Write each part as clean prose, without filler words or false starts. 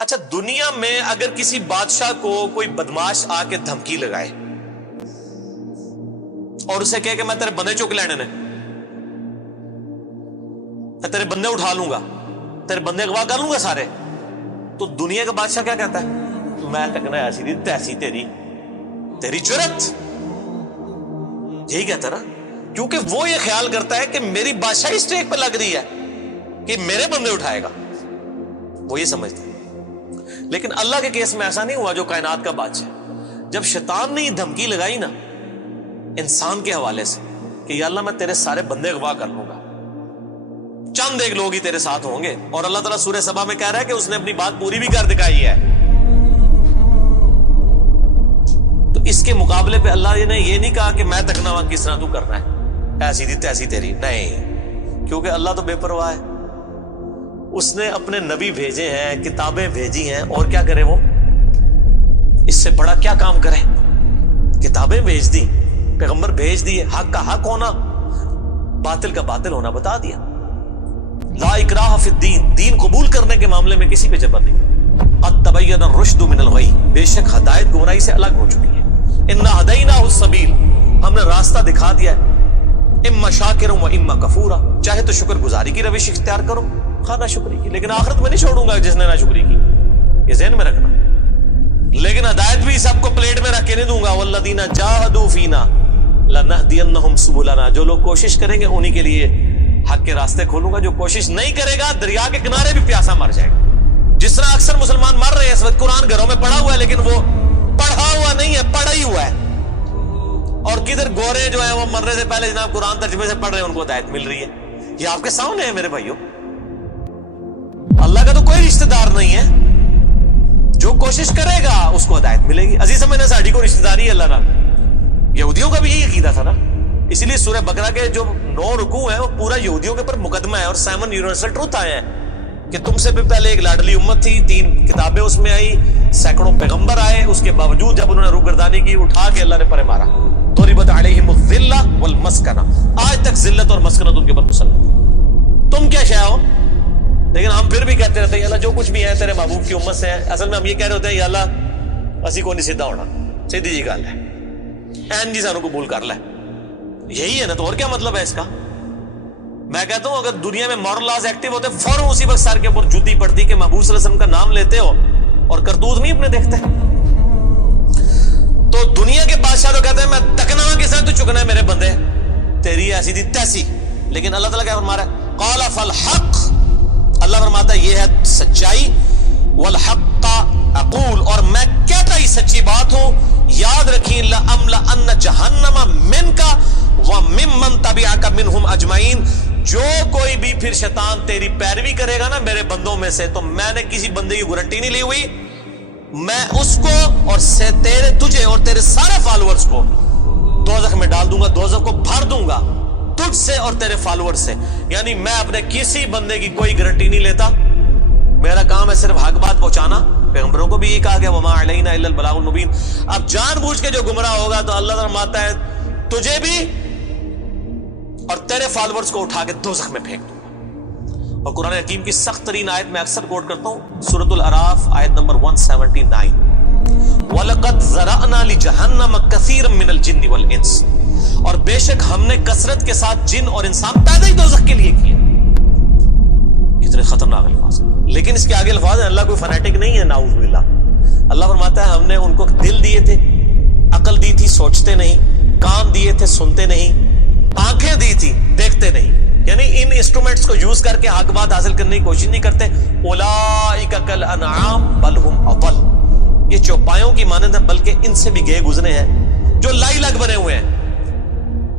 اچھا، دنیا میں اگر کسی بادشاہ کو کوئی بدماش آ کے دھمکی لگائے اور اسے کہے کہ میں تیرے بندے چک لینے نے، میں تیرے بندے اٹھا لوں گا، تیرے بندے اغوا کر لوں گا سارے، تو دنیا کا بادشاہ کیا کہتا ہے؟ میں تکنا ایسی دی تیسی تیری جرت، یہی کہتا نا، کیونکہ وہ یہ خیال کرتا ہے کہ میری بادشاہی اسٹیک پہ لگ رہی ہے کہ میرے بندے اٹھائے گا، وہ یہ سمجھتا ہے۔ لیکن اللہ کے کیس میں ایسا نہیں ہوا جو کائنات کا بادشاہ، جب شیطان نے یہ دھمکی لگائی نا انسان کے حوالے سے کہ یا اللہ میں تیرے سارے بندے اغوا کر لوں گا، چند ایک لوگ ہی تیرے ساتھ ہوں گے، اور اللہ تعالیٰ سورہ سبا میں کہہ رہا ہے کہ اس نے اپنی بات پوری بھی کر دکھائی ہے، تو اس کے مقابلے پہ اللہ نے یہ نہیں کہا کہ میں تکنا وہاں کس طرح تو کرنا ہے ایسی دی تیسی تیری، نہیں، کیونکہ اللہ تو بے پرواہ ہے، اس نے اپنے نبی بھیجے ہیں، کتابیں بھیجی ہیں، اور کیا کرے وہ؟ اس سے بڑا کیا کام کرے؟ کتابیں بھیج دی، پیغمبر بھیج دیے، حق کا حق ہونا، باطل کا باطل ہونا بتا دیا۔ لا اکراہ فی الدین، دین قبول کرنے کے معاملے میں کسی پہ جبر نہیں۔ قد تبین الرشد من الغی، بے شک ہدایت گمراہی سے الگ ہو چکی ہے۔ انا ہدیناہ السبیل، ہم نے راستہ دکھا دیا ہے، اما شاکرا و اما کفورا، چاہے تو شکر گزاری کی روش اختیار کرو، خواہ نہ شکری کی، لیکن آخرت میں نہیں چھوڑوں گا جس نے نہ شکری کی، یہ ذہن میں رکھنا۔ لیکن ہدایت بھی سب کو پلیٹ میں رکھ کے نہیں دوں گا، والذین جاہدوا فینا لنہدینہم سبلنا، جو لوگ کوشش کریں گے انہی کے لیے حق کے راستے کھولوں گا، جو کوشش نہیں کرے گا دریا کے کنارے بھی پیاسا مر جائے گا۔ جس طرح اکثر مسلمان مر رہے ہیں اس وقت، قرآن گھروں میں پڑھا ہوا ہے لیکن وہ پڑھا ہوا نہیں ہے، پڑھا ہی ہوا ہے، اور کدھر گورے جو ہیں وہ مرنے سے پہلے جناب قرآن ترجمے سے پڑھ رہے ہیں، ان کو ہدایت مل رہی ہے۔ یہ آپ کے سامنے ہے میرے بھائیوں، اللہ کا تو کوئی رشتہ دار نہیں ہے، جو کوشش کرے گا اس کو ہدایت ملے گی۔ عزیز سمجھنا، ساڑھی کو رشتہ داری ہے اللہ نہ، یہودیوں کا بھی یہی عقیدہ تھا نا، اس لیے سورہ بقرہ کے جو 9 رکوع ہیں وہ پورا یہودیوں کے اوپر مقدمہ ہے، اور 7 یونیورسل ٹروتھ آئے ہیں کہ تم سے بھی پہلے ایک لاڈلی امت تھی، 3 کتابیں اس میں آئی، سینکڑوں پیغمبر آئے، اس کے باوجود جب انہوں نے روگردانی کی اٹھا کے اللہ نے پرے مارا۔ ضربت علیہم الذلہ والمسکنہ، آج تک ذلت اور مسکنت ان کے اوپر مسلط، تم کیا شے ہو؟ لیکن ہم پھر بھی کہتے رہتے ہیں یا اللہ جو کچھ بھی ہے تیرے محبوب کی امت سے ہے۔ اصل میں ہم یہ کہہ رہے ہوتے ہیں یا اللہ اسی کو نہیں سیدھا ہونا، سیدھی جی گل ہے، این جی سانو قبول کر لے، یہی ہے نا، تو اور کیا مطلب ہے اس کا؟ میں کہتا ہوں اگر دنیا میں مورل لاز ایکٹیو ہوتے فوراً اسی وقت سر کے اوپر جوتی پڑتی کہ محبوب صلی اللہ علیہ وسلم کا نام لیتے ہو اور کرتوت نہیں اپنے دیکھتے۔ تو دنیا کے بادشاہ تو کہتے ہیں میں تکنا کے ساتھ تو چکنا ہے میرے بندے، تیری ایسی دی تیسی، لیکن اللہ تعالیٰ کیا فرما رہا ہے؟ قال فالحق، اللہ فرماتا ہے یہ ہے سچائی، والحق اقول، اور میں کہتا ہی سچی بات ہوں، یاد رکھیں لأملأن جہنم منک وممن تبعک منہم اجمعین، جو کوئی بھی پھر شیطان تیری پیروی کرے گا نا میرے بندوں میں سے، تو میں نے کسی بندے کی گارنٹی نہیں لی ہوئی، میں اس کو اور تجھے اور تیرے سارے فالوورز کو دوزخ میں ڈال دوں گا، دوزخ کو بھر دوں گا تجھ سے اور تیرے فالوور سے۔ یعنی میں اپنے کسی بندے کی کوئی گارنٹی نہیں لیتا، میرا کام ہے صرف حق بات پہنچانا، پیغمبروں کو بھی یہ کہا گیا وما علینا الا البلاغ المبین۔ اب جان بوجھ کے جو گمراہ ہوگا تو اللہ فرماتا ہے تجھے بھی اور تیرے فالوورز کو اٹھا کے دوزخ میں پھینک دوں گا۔ اور قرآن حکیم کی سخت ترین آیت میں اکثر کوٹ کرتا ہوں، سورۃ الاعراف آیت نمبر 179، وَلَقَدْ ذَرَأْنَا لِجَهَنَّمَ كَثِيرًا مِنَ الْجِنِّ وَالْإِنسِ، اور بے شک ہم نے کثرت کے ساتھ جن اور انسان پیدا ہی دوزخ کے لیے کیے۔ کتنے خطرناک الفاظ ہیں، لیکن اس کے آگے الفاظ ہیں، اللہ کوئی فنیٹک نہیں ہے، نعوذ باللہ۔ اللہ فرماتا ہے ہم نے ان کو دل دیے تھے، عقل دی تھی سوچتے نہیں، کان دیے تھے سنتے نہیں، آنکھیں دی تھی دیکھتے نہیں، یعنی ان انسٹرومنٹس کو یوز کر کے حق بات حاصل کرنے کی کوشش نہیں کرتے۔ اولئک کالانعام بل ہم اضل، یہ چوپایوں کی مانند ہے بلکہ ان سے بھی گئے گزرے ہیں، جو لائی لگ بنے ہوئے ہیں،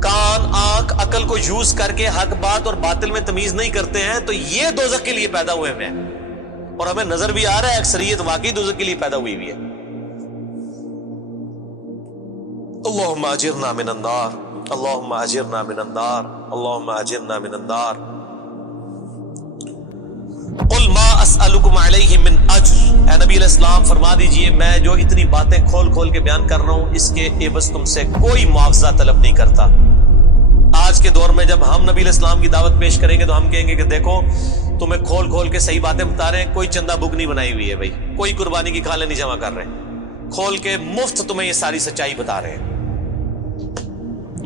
کان آنکھ عقل کو یوز کر کے حق بات اور باطل میں تمیز نہیں کرتے ہیں، تو یہ دوزخ کے لیے پیدا ہوئے ہیں، اور ہمیں نظر بھی آ رہا ہے اکثریت واقعی دوزخ کے لیے پیدا ہوئی ہوئی ہے۔ اللہم اجرنا من النار، اللہم اجرنا من النار، اللہم اجرنا من النار۔ قل ما اسألکم علیہ من اجر، اے نبی علیہ السلام فرما دیجئے میں جو اتنی باتیں کھول کھول کے بیان کر رہا ہوں اس کے عوض تم سے کوئی معاوضہ طلب نہیں کرتا۔ آج کے دور میں جب ہم نبی علیہ السلام کی دعوت پیش کریں گے تو ہم کہیں گے کہ دیکھو تمہیں کھول کھول کے صحیح باتیں بتا رہے ہیں. کوئی چندہ بک نہیں بنائی ہوئی ہے بھائی, کوئی قربانی کی کھالیں نہیں جمع کر رہے ہیں, کھول کے مفت تمہیں یہ ساری سچائی بتا رہے ہیں.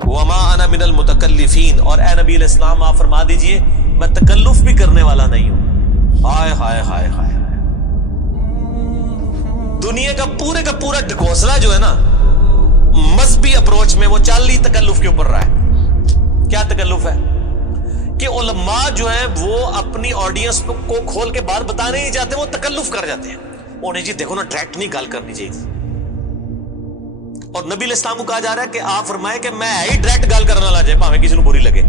وما انا من المتکلفین, اور اے نبی علیہ السلام آپ فرما دیجئے میں تکلف بھی کرنے والا نہیں ہوں. ہائے ہائے ہائے ہائے, دنیا کا پورا ڈھکوسلا جو ہے نا مذہبی اپروچ میں, وہ چال ہی تکلف کے اوپر رہا ہے. کیا تکلف ہے کہ علماء جو ہیں وہ اپنی آڈینس کو کھول کے بات بتانے نہیں چاہتے, وہ تکلف کر جاتے ہیں. انہیں جی دیکھو نا ڈائریکٹ نہیں گال کرنی چاہیے. اور نبی علیہ السلام کو کہا جا رہا ہے کہ آپ فرمائے کہ میں ہی ڈائریکٹ گال کرنا لا جائے پاویں کسی نے بری لگے.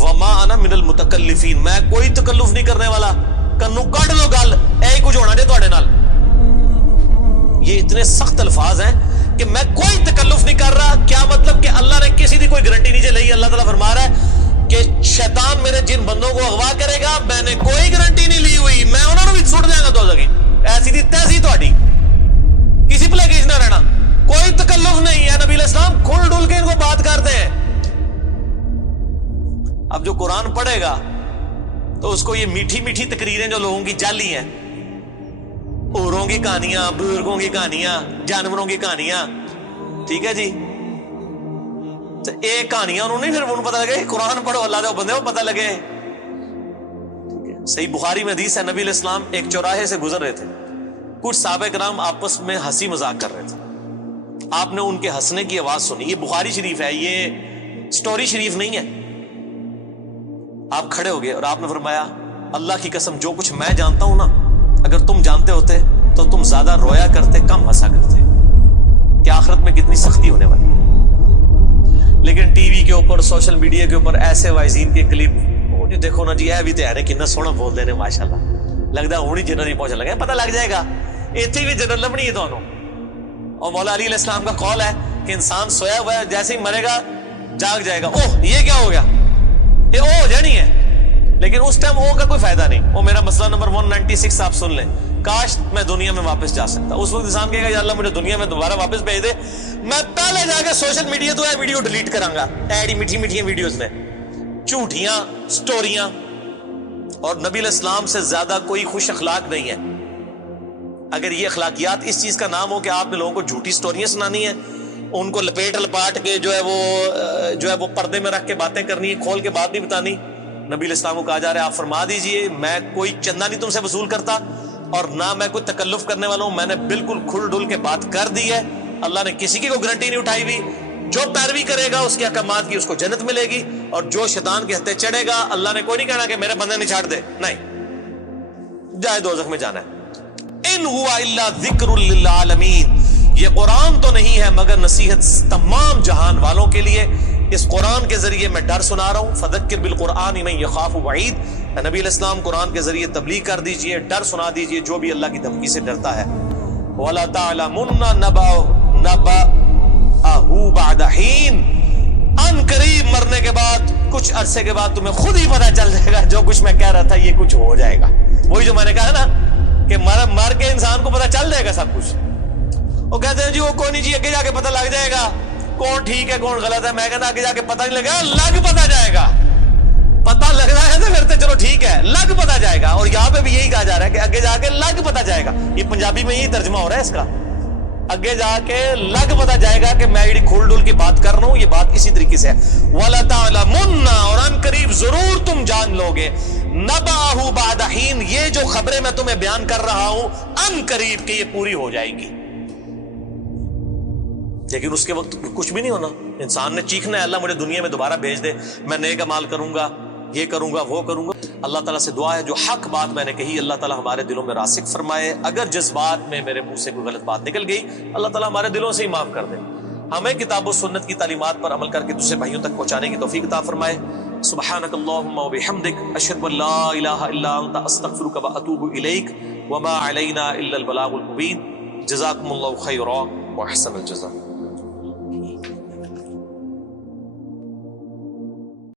وما انا من المتکلفین, میں کوئی تکلف نہیں کرنے والا. کنو کڈ لو گل, اے کچھ ہونا جے تواڈے نال. یہ اتنے سخت الفاظ ہیں کہ میں کوئی تکلف نہیں کر رہا. کیا مطلب کہ اللہ نے کسی دی کوئی گارنٹی نہیں لئی. اللہ تعالیٰ فرما رہا ہے کہ شیطان میرے جن بندوں کو اغوا کرے گا, میں نے کوئی گارنٹی نہیں لی ہوئی, میں انہوں نے بھی چھوڑ دیا گا. تو ایسی دی تیسی تہاڈی, کسی پلے کس نہ رہنا, کوئی تکلف نہیں ہے. نبی علیہ السلام کھل ڈل کے ان کو بات کرتے ہیں. اب جو قرآن پڑھے گا تو اس کو یہ میٹھی میٹھی تقریریں جو لوگوں کی جعلی ہیں, اوروں کی کہانیاں, بزرگوں کی کہانیاں, جانوروں کی کہانیاں, ٹھیک ہے جی, تو ایک کہانیاں انہوں نے پھر انہوں پتہ لگے. قرآن پڑھو اللہ دے بندے کو پتہ لگے. صحیح بخاری میں حدیث ہے, نبی علیہ السلام ایک چوراہے سے گزر رہے تھے. کچھ صحابہ کرام آپس میں ہنسی مذاق کر رہے تھے. آپ نے ان کے ہنسنے کی آواز سنی. یہ بخاری شریف ہے, یہ سٹوری شریف نہیں ہے. آپ کھڑے ہو گئے اور آپ نے فرمایا اللہ کی قسم جو کچھ میں جانتا ہوں نا, اگر تم جانتے ہوتے تو تم زیادہ رویا کرتے, کم ہنسا کرتے. کہ آخرت میں کتنی سختی ہونے والی ہے. لیکن ٹی وی کے اوپر, سوشل میڈیا کے اوپر ایسے وائزین کے کلپ, وہ جی دیکھو نا جی, اے بھی تیار ہے کتنا سونا بول دے نے ماشاءاللہ, لگتا ہے ہونی جنرل پہنچنے لگا. پتہ لگ جائے گا اتنی بھی جنرل لبنی ہے تمہوں. اور مولا علی علیہ السلام کا قول ہے کہ انسان سویا ہوا ہے, جیسے ہی مرے گا جاگ جائے گا. اوہ یہ کیا ہو گیا, یہ او ہو جانی ہے. لیکن اس ٹائم او کا کوئی فائدہ نہیں. وہ میرا مسئلہ نمبر 196 آپ سن لیں. کاش میں دنیا میں واپس جا سکتا. اس وقت انسان کہے گا یا اللہ مجھے دنیا میں دوبارہ واپس بھیج دے, میں پہلے جا کے سوشل میڈیا تو ویڈیو ڈیلیٹ کراں گا. ایڈی میٹھی میٹھی ویڈیوز میں جھوٹیاں سٹوریاں. اور نبی علیہ السلام سے زیادہ کوئی خوش اخلاق نہیں ہے. اگر یہ اخلاقیات اس چیز کا نام ہو کہ آپ نے لوگوں کو جھوٹی سٹوریاں سنانی ہے, ان کو لپیٹ لپاٹ کے جو ہے وہ پردے میں رکھ کے باتیں کرنی ہے, کھول کے بات نہیں بتانی. نبی علیہ السلام کو کہا جا رہا ہے آپ فرما دیجئے میں کوئی چندہ نہیں تم سے وصول کرتا, اور نہ میں کوئی تکلف کرنے والا ہوں. میں نے بالکل کھل ڈل کے بات کر دی ہے. اللہ نے کسی کی کوئی گارنٹی نہیں اٹھائی ہوئی. جو پیروی کرے گا اس کے احکامات کی اس کو جنت ملے گی, اور جو شیطان کے ہتھے چڑھے گا اللہ نے کوئی نہیں کہنا کہ میرے بندے نہیں چھاڑ دے, نہیں جائے دوزخ میں جانا ہے. ان ہوا الا ذکر للعالمین, یہ قرآن تو نہیں ہے مگر نصیحت تمام جہان والوں کے لیے. اس قرآن کے ذریعے میں ڈر سنا رہا ہوں. فذکر بالقرآن من یخاف وعید, نبی علیہ السلام قرآن کے ذریعے تبلیغ کر دیجئے, ڈر سنا دیجئے جو بھی اللہ کی دھمکی سے ڈرتا ہے. وَلَا تَعْلَمُنَّ نَبَأَهُ بَعْدَ حِينٍ, ان قریب مرنے کے بعد کچھ عرصے کے بعد تمہیں خود ہی پتہ چل جائے گا جو کچھ میں کہہ رہا تھا یہ کچھ ہو جائے گا. وہی جو میں نے کہا نا کہ مر کے انسان کو پتہ چل جائے گا سب کچھ. وہ کہتے ہیں جی وہ کوئی نہیں جی, آگے جا کے پتہ لگ جائے گا کون ٹھیک ہے کون غلط ہے. میں کہتا آگے جا کے پتہ نہیں لگے گا, لگ پتہ جائے گا. پتہ لگ رہا ہے تو پھر تو چلو ٹھیک ہے, لگ پتہ جائے گا. اور یہاں پہ بھی یہی کہا جا رہا ہے کہ آگے جا کے لگ پتہ جائے گا. یہ پنجابی میں یہی ترجمہ ہو رہا ہے اس کا, آگے جا کے لگ پتہ جائے گا کہ میں یہ کھول ڈول کی بات کر رہا ہوں, یہ بات اسی طریقے سے ہے. وَلَا تَعْلَمُنَّ, اور ان قریب ضرور تم جان لوگے, نَبَأَهُ بَعْدَ حِينٍ, یہ جو خبریں میں تمہیں بیان کر رہا ہوں ان قریب کہ یہ پوری ہو جائے گی. لیکن اس کے وقت کچھ بھی نہیں ہونا. انسان نے چیخنا ہے اللہ مجھے دنیا میں دوبارہ بھیج دے, میں نیک اعمال کروں گا, یہ کروں گا, وہ کروں گا. اللہ تعالیٰ سے دعا ہے جو حق بات میں نے کہی اللہ تعالیٰ ہمارے دلوں میں راسخ فرمائے. اگر جس بات میں میرے منہ سے کوئی غلط بات نکل گئی اللہ تعالیٰ ہمارے دلوں سے ہی معاف کر دے. ہمیں کتاب و سنت کی تعلیمات پر عمل کر کے دوسرے بھائیوں تک پہنچانے کی توفیق عطا فرمائے. سبحانک اللہم و بحمدک, اشہد ان لا الہ الا انت, استغفرک و اتوب الیک, وما علینا الا البلاغ المبین. جزاکم اللہ خیرا و احسن الجزاء.